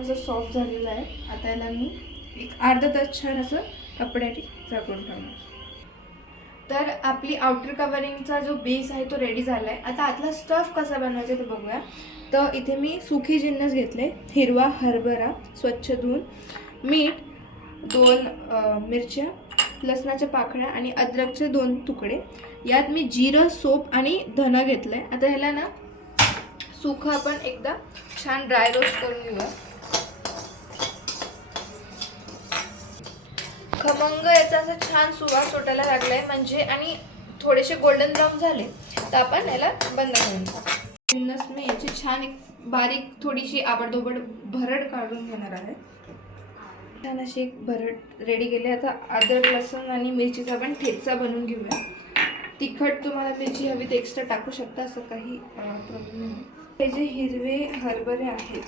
असं सॉफ्ट झालेलं आहे. आता याला मी एक अर्धा तास छान असं कपड्याने झाकून ठेवणार. तर आपली आउटर कवरिंगचा जो बेस आहे तो रेडी झाला आहे. आता आतला स्टफ कसा बनवायचा ते बघूया. तर इथे मी सुकी जिन्नस घेतले, हिरवा हरभरा स्वच्छ धुवून, मीठ, 2 मिरच्या, लसणाच्या पाकळ्या आणि अद्रकचे 2 तुकडे. यात मी जिरं, सोप आणि धना घेतलं आहे. आता ह्याला ना सुखं आपण एकदा छान ड्राय रोस्ट करून घेऊया. खमंग याचा असा छान सुवास सुटायला लागलाय म्हणजे, आणि थोडेसे गोल्डन ब्राऊन झाले तर आपण याला बंद करून जिन्नस मी याची छान एक बारीक थोडीशी आबडधोबड भरड काढून घेणार आहे. छान अशी एक भरड रेडी केली. आता अद्रक, लसूण आणि मिरचीचा आपण ठेचा बनवून घेऊया. तिखट तुम्हाला मिरची हवी तर एक्स्ट्रा टाकू शकता, असं काही प्रॉब्लेम नाही. हे जे हिरवे हरभरे आहेत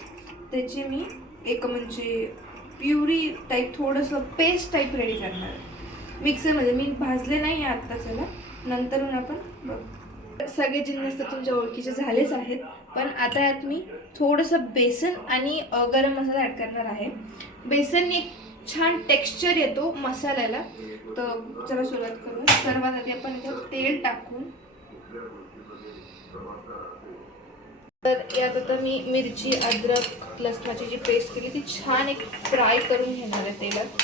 त्याची मी एक म्हणजे प्युरी टाईप, थोडंसं पेस्ट टाईप रेडी करणार आहे मिक्सरमध्ये. मी भाजले नाही आहे आत्ता, चला नंतरून आपण बघू. सगळे जिन्नस तर तुमच्या ओळखीचे झालेच आहेत, पण आता यात मी थोडंसं बेसन आणि गरम मसाला ॲड करणार आहे. बेसनने एक छान टेक्स्चर येतो मसाल्याला. तर चला सुरुवात करू. सर्वात आधी आपण इथं तेल टाकून, तर यात आता मी मिरची, अद्रक, लसणाची जी पेस्ट केली ती छान एक फ्राय करून घेणार आहे तेलात.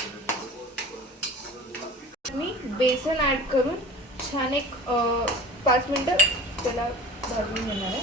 मी बेसन ॲड करून छान एक 5 मिनटं त्याला भाजून घेणार आहे.